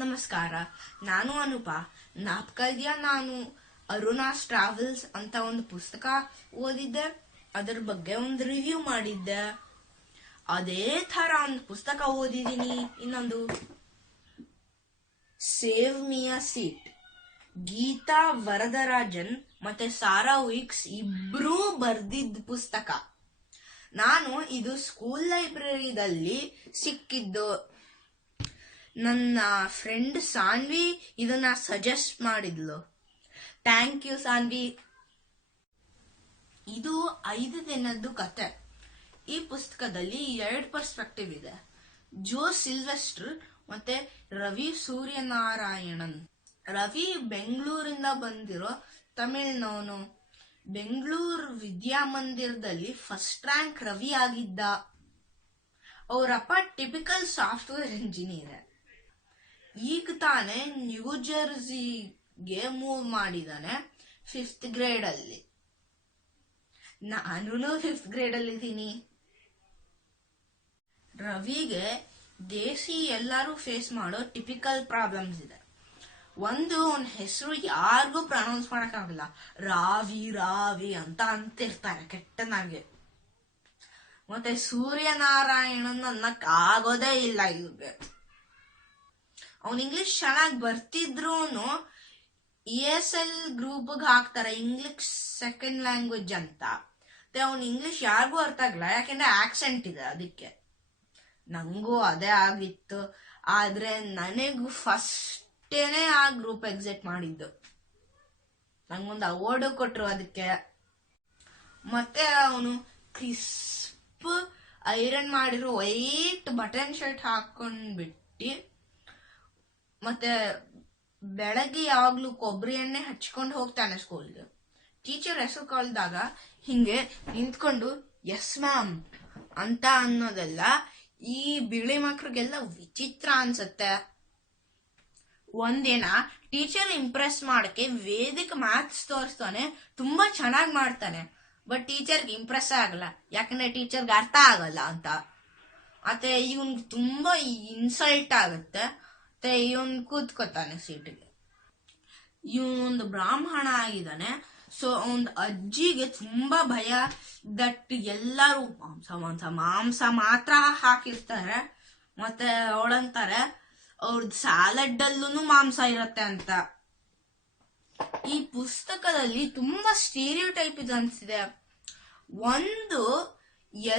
ನಮಸ್ಕಾರ, ನಾನು ಅನುಪ. ಜ್ಞಾಪಕ ಇದೆಯಾ, ನಾನು ಅರುಣಾಸ್ ಟ್ರಾವೆಲ್ಸ್ ಅಂತ ಒಂದು ಪುಸ್ತಕ ಓದಿದ್ದೆ. ಅದರ ಬಗ್ಗೆ ಒಂದು ರಿವ್ಯೂ ಮಾಡಿದ್ದೆ. ಅದೇ ತರ ಒಂದು ಪುಸ್ತಕ ಓದಿದೀನಿ. ಇನ್ನೊಂದು Save Me a Seat, Gita Varadarajan ಮತ್ತೆ ಸಾರಾ ವಿಕ್ಸ್ ಇಬ್ರೂ ಬರ್ದಿದ್ದ ಪುಸ್ತಕ. ನಾನು ಇದು ಸ್ಕೂಲ್ ಲೈಬ್ರರಿದಲ್ಲಿ ಸಿಕ್ಕಿದ್ದು. ನನ್ನ ಫ್ರೆಂಡ್ ಸಾನ್ವಿ ಇದನ್ನ ಸಜೆಸ್ಟ್ ಮಾಡಿದ್ಲು. Thank you Saanvi. ಇದು 5 ದಿನದ್ದು ಕತೆ. ಈ ಪುಸ್ತಕದಲ್ಲಿ 2 ಪರ್ಸ್ಪೆಕ್ಟಿವ್ ಇದೆ. ಜೋ ಸಿಲ್ವೆಸ್ಟರ್ ಮತ್ತೆ ರವಿ ಸೂರ್ಯನಾರಾಯಣನ್. ರವಿ ಬೆಂಗಳೂರಿಂದ ಬಂದಿರೋ ತಮಿಳ್ನವನು. ಬೆಂಗಳೂರು ವಿದ್ಯಾಮಂದಿರದಲ್ಲಿ ಫಸ್ಟ್ ರ್ಯಾಂಕ್ ರವಿ ಆಗಿದ್ದ. ಅವರಪ್ಪ ಟಿಪಿಕಲ್ ಸಾಫ್ಟ್ವೇರ್ ಇಂಜಿನಿಯರ್. ಈಗ ತಾನೇ ನ್ಯೂ ಜೆರ್ಸಿಗೆ ಮೂವ್ ಮಾಡಿದಾನೆ 5th ಗ್ರೇಡ್ ಅಲ್ಲಿ. ನಾನು 5th ಗ್ರೇಡ್ ಅಲ್ಲಿ ಇದ್ದೀನಿ. ರವಿಗೆ ದೇಸಿ ಎಲ್ಲರೂ ಫೇಸ್ ಮಾಡೋ ಟಿಪಿಕಲ್ ಪ್ರಾಬ್ಲಮ್ಸ್ ಇದೆ. ಒಂದು, ಅವನ ಹೆಸರು ಯಾರಿಗೂ ಪ್ರೊನೌನ್ಸ್ ಮಾಡಕ್ಕಾಗಲ್ಲ. ರಾವಿ ರಾವಿ ಅಂತ ಅಂತಿರ್ತಾರೆ ಕೆಟ್ಟನಾಗೆ. ಮತ್ತೆ ಸೂರ್ಯನಾರಾಯಣನ್ ಅನ್ನಕ್ ಆಗೋದೇ ಇಲ್ಲ ಇವ್ರಿಗೆ. ಅವನ್ ಇಂಗ್ಲಿಷ್ ಚೆನ್ನಾಗಿ ಬರ್ತಿದ್ರು ESL ಗ್ರೂಪ್ಗೆ ಹಾಕ್ತಾರೆ, ಇಂಗ್ಲಿಷ್ ಸೆಕೆಂಡ್ ಲ್ಯಾಂಗ್ವೇಜ್ ಅಂತ. ಅವನ್ ಇಂಗ್ಲಿಷ್ ಯಾರಿಗೂ ಅರ್ಥ ಆಗಲ್ಲ, ಯಾಕೆಂದ್ರೆ ಆಕ್ಸೆಂಟ್ ಇದೆ ಅದಕ್ಕೆ. ನಂಗೂ ಅದೇ ಆಗಿತ್ತು. ಆದ್ರೆ ನನಗೂ ಫಸ್ಟೇನೆ ಆ ಗ್ರೂಪ್ ಎಕ್ಸಿಟ್ ಮಾಡಿದ್ದು. ನಂಗೊಂದು ಅವಾರ್ಡ್ ಕೊಟ್ರು ಅದಕ್ಕೆ. ಮತ್ತೆ ಅವನು ಕ್ರಿಸ್ಪ್ ಐರನ್ ಮಾಡಿರೋ ವೈಟ್ ಬಟನ್ ಶರ್ಟ್ ಹಾಕೊಂಡ್ಬಿಟ್ಟು ಮತ್ತೆ ಬೆಳಗ್ಗೆ ಯಾವಾಗ್ಲೂ ಕೊಬ್ಬರಿ ಎಣ್ಣೆ ಹಚ್ಕೊಂಡು ಹೋಗ್ತಾನೆ ಸ್ಕೂಲ್ಗೆ. ಟೀಚರ್ ಹೆಸರು ಕಳ್ದಾಗ ಹಿಂಗೆ ನಿಂತ್ಕೊಂಡು ಎಸ್ ಮ್ಯಾಮ್ ಅಂತ ಅನ್ನೋದೆಲ್ಲ ಈ ಬಿಳಿ ಮಕ್ಳಿಗೆಲ್ಲ ವಿಚಿತ್ರ ಅನ್ಸತ್ತೆ. ಒಂದಿನ ಟೀಚರ್ ಇಂಪ್ರೆಸ್ ಮಾಡಕ್ಕೆ ವೇದಿಕ್ ಮ್ಯಾಥ್ಸ್ ತೋರಿಸ್ತಾನೆ. ತುಂಬಾ ಚೆನ್ನಾಗಿ ಮಾಡ್ತಾನೆ. ಬಟ್ ಟೀಚರ್ಗೆ ಇಂಪ್ರೆಸ್ ಆಗಲ್ಲ, ಯಾಕಂದ್ರೆ ಟೀಚರ್ಗೆ ಅರ್ಥ ಆಗಲ್ಲ ಅಂತ. ಮತ್ತೆ ಇವನ್ ತುಂಬಾ ಇನ್ಸಲ್ಟ್ ಆಗುತ್ತೆ. ಮತ್ತೆ ಇವನ್ ಕೂತ್ಕೋತಾನೆ ಸೀಟಿಗೆ. ಇವನೊಂದು ಬ್ರಾಹ್ಮಣ ಆಗಿದ್ದಾನೆ. ಸೊ ಅವನ್ ಅಜ್ಜಿಗೆ ತುಂಬಾ ಭಯ ದಟ್ ಎಲ್ಲರೂ ಮಾಂಸ ಮಾತ್ರ ಹಾಕಿರ್ತಾರೆ. ಮತ್ತೆ ಅವಳಂತಾರೆ ಅವ್ರದ್ ಸ್ಯಾಲಡ್ ಅಲ್ಲೂ ಮಾಂಸ ಇರತ್ತೆ ಅಂತ. ಈ ಪುಸ್ತಕದಲ್ಲಿ ತುಂಬಾ ಸ್ಟೀರಿಯೋಟೈಪ್ ಇದೆ ಅನ್ಸಿದೆ. ಒಂದು,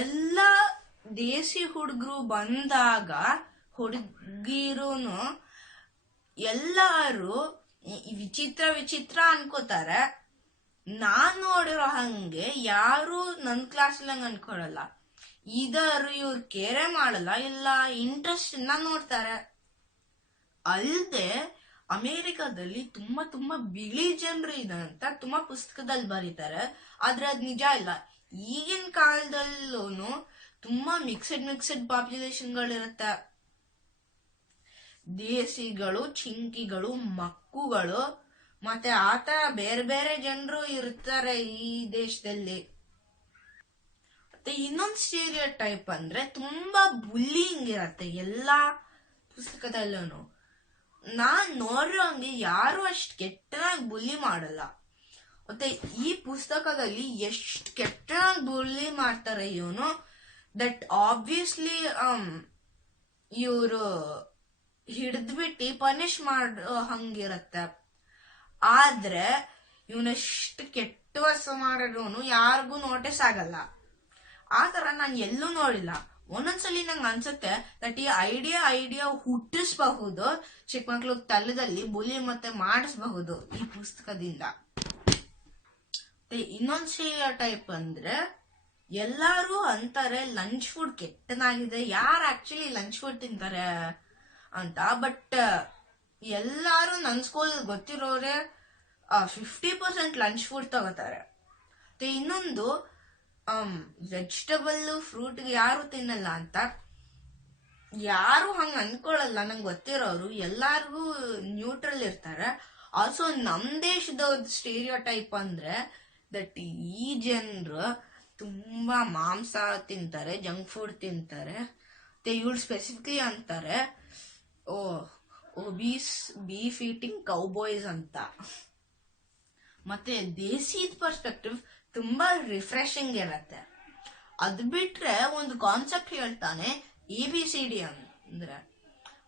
ಎಲ್ಲ ದೇಸಿ ಹುಡುಗರು ಬಂದಾಗ ಹುಡುಗಿರುನು ಎಲ್ಲಾರು ವಿಚಿತ್ರ ವಿಚಿತ್ರ ಅನ್ಕೋತಾರೆ. ನಾನ್ ನೋಡಿರೋ ಹಂಗೆ ಯಾರು ನನ್ ಕ್ಲಾಸಲ್ಲಿ ಹಂಗ ಅನ್ಕೊಳಲ್ಲ. ಇವ್ರು ಕೇರೆ ಮಾಡಲ್ಲ, ಇಲ್ಲ ಇಂಟ್ರೆಸ್ಟ್ ಇಂದ ನೋಡ್ತಾರೆ. ಅಲ್ದೆ ಅಮೆರಿಕದಲ್ಲಿ ತುಂಬಾ ತುಂಬಾ ಬಿಳಿ ಜನರು ಇದೆ ಅಂತ ತುಂಬಾ ಪುಸ್ತಕದಲ್ಲಿ ಬರೀತಾರೆ. ಆದ್ರೆ ಅದ್ ನಿಜ ಇಲ್ಲ. ಈಗಿನ ಕಾಲದಲ್ಲೂ ತುಂಬಾ ಮಿಕ್ಸೆಡ್ ಪಾಪ್ಯುಲೇಷನ್ಗಳಿರುತ್ತೆ. ದೇಸಿಗಳು, ಚಿಂಕಿಗಳು, ಮಕ್ಕುಗಳು ಮತ್ತೆ ಆತರ ಬೇರೆ ಬೇರೆ ಜನರು ಇರ್ತಾರೆ ಈ ದೇಶದಲ್ಲಿ. ಮತ್ತೆ ಇನ್ನೊಂದು ಸ್ಟೀರಿಯೋ ಟೈಪ್ ಅಂದ್ರೆ ತುಂಬಾ ಬುಲ್ಲಿಂಗ್ ಇರತ್ತೆ ಎಲ್ಲಾ ಪುಸ್ತಕದಲ್ಲೂ. ನಾನ್ ನೋಡಿರೋ ಹಂಗೆ ಯಾರು ಅಷ್ಟ್ ಕೆಟ್ಟನಾಗಿ ಬುಲ್ಲಿ ಮಾಡಲ್ಲ. ಮತ್ತೆ ಈ ಪುಸ್ತಕದಲ್ಲಿ ಎಷ್ಟು ಕೆಟ್ಟನಾಗಿ ಬುಲ್ಲಿ ಮಾಡ್ತಾರೆ ಇವನು, ದಟ್ ಆಬ್ವಿಯಸ್ಲಿ ಇವರು ಹಿಡಿದ್ಬಿಟ್ಟು ಪನಿಷ್ ಮಾಡೋ ಹಂಗಿರತ್ತೆ. ಆದ್ರೆ ಇವನೆಷ್ಟು ಕೆಟ್ಟ ವರ್ಷ ಮಾಡಿರೋನು ಯಾರಿಗೂ ನೋಟಿಸ್ ಆಗಲ್ಲ. ಆತರ ನಾನು ಎಲ್ಲೂ ನೋಡಿಲ್ಲ. ಒಂದೊಂದ್ಸಲಿ ನಂಗೆ ಅನ್ಸುತ್ತೆ ದಟ್ ಈ ಐಡಿಯಾ ಹುಟ್ಟಿಸಬಹುದು, ಚಿಕ್ಕ ಮಕ್ಳು ತಲೆದಲ್ಲಿ ಬುಲಿ ಮತ್ತೆ ಮಾಡಿಸಬಹುದು ಈ ಪುಸ್ತಕದಿಂದ. ಇನ್ನೊಂದ್ ಟೈಪ್ ಅಂದ್ರೆ ಎಲ್ಲಾರು ಅಂತಾರೆ ಲಂಚ್ ಫುಡ್ ಕೆಟ್ಟದಾಗಿದೆ, ಯಾರು ಆಕ್ಚುಲಿ ಲಂಚ್ ಫುಡ್ ತಿಂತಾರೆ ಅಂತ. ಬಟ್ ಎಲ್ಲಾರು ನನ್ ಸ್ಕೂಲ್ ಗೊತ್ತಿರೋರೆ 50% ಲಂಚ್ ಫುಡ್ ತಗೋತಾರೆ. ಇನ್ನೊಂದು, ವೆಜಿಟಬಲ್ ಫ್ರೂಟ್ ಯಾರು ತಿನ್ನಲ್ಲ ಅಂತ ಯಾರು ಹಂಗ ಅನ್ಕೊಳಲ್ಲ. ನಂಗೆ ಗೊತ್ತಿರೋರು ಎಲ್ಲಾರ್ಗು ನ್ಯೂಟ್ರಲ್ ಇರ್ತಾರೆ. ಆಲ್ಸೋ ನಮ್ ದೇಶದ ಸ್ಟೀರಿಯೋ ಟೈಪ್ ಅಂದ್ರೆ ದಟ್ ಈ ಜನರು ತುಂಬಾ ಮಾಂಸ ತಿಂತಾರೆ, ಜಂಕ್ ಫುಡ್ ತಿಂತಾರೆ. ಇವಳು ಸ್ಪೆಸಿಫಿಕ್ಲಿ ಅಂತಾರೆ, ಬೀಫ್ ಈಟಿಂಗ್ ಕೌಬಾಯ್ಸ್ ಅಂತ. ಮತ್ತೆ ದೇಸಿದ್ ಪರ್ಸ್ಪೆಕ್ಟಿವ್ ತುಂಬಾ ರಿಫ್ರೆಶಿಂಗ್ ಇರತ್ತೆ. ಅದ್ ಬಿಟ್ರೆ ಒಂದು ಕಾನ್ಸೆಪ್ಟ್ ಹೇಳ್ತಾನೆ ABCD ಅಂದ್ರೆ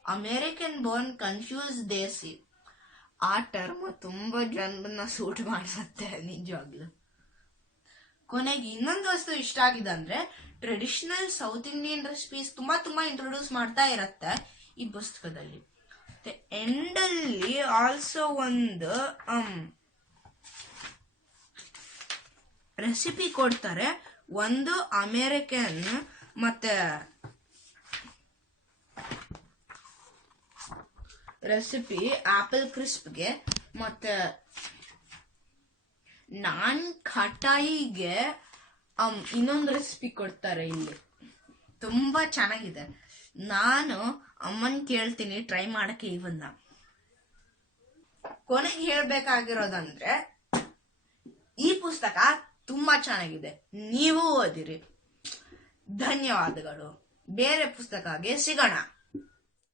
ಅಮೇರಿಕನ್ ಬೋರ್ನ್ ಕನ್ಫ್ಯೂಸ್ ದೇಸಿ. ಆ ಟರ್ಮ್ ತುಂಬಾ ಜನರನ್ನ ಸೂಟ್ ಮಾಡಿಸತ್ತೆ ನಿಜವಾಗ್ಲು. ಕೊನೆಗೆ ಇನ್ನೊಂದು ವಸ್ತು ಇಷ್ಟ ಆಗಿದೆ ಅಂದ್ರೆ ಟ್ರೆಡಿಷನಲ್ ಸೌತ್ ಇಂಡಿಯನ್ ರೆಸಿಪೀಸ್ ತುಂಬಾ ಇಂಟ್ರೊಡ್ಯೂಸ್ ಮಾಡ್ತಾ ಇರತ್ತೆ ಈ ಪುಸ್ತಕದಲ್ಲಿ. ಮತ್ತೆ ಎಂಡ್ ಅಲ್ಲಿ ಆಲ್ಸೋ ಒಂದು ರೆಸಿಪಿ ಕೊಡ್ತಾರೆ. ಒಂದು ಅಮೇರಿಕನ್ ಮತ್ತೆ ರೆಸಿಪಿ ಆಪಲ್ ಕ್ರಿಸ್ಪ್ಗೆ ಮತ್ತೆ ನಾನ್ ಖಟಾಯಿಗೆ ಇನ್ನೊಂದು ರೆಸಿಪಿ ಕೊಡ್ತಾರೆ ಇಲ್ಲಿ. ತುಂಬಾ ಚೆನ್ನಾಗಿದೆ. ನಾನು ಅಮ್ಮನ್ ಕೇಳ್ತೀನಿ ಟ್ರೈ ಮಾಡಕ್ಕೆ ಇವನ್ನ. ಕೊನೆಗೆ ಹೇಳ್ಬೇಕಾಗಿರೋದಂದ್ರೆ ಈ ಪುಸ್ತಕ ತುಂಬಾ ಚೆನ್ನಾಗಿದೆ, ನೀವು ಓದಿರಿ. ಧನ್ಯವಾದಗಳು. ಬೇರೆ ಪುಸ್ತಕಗೆ ಸಿಗೋಣ.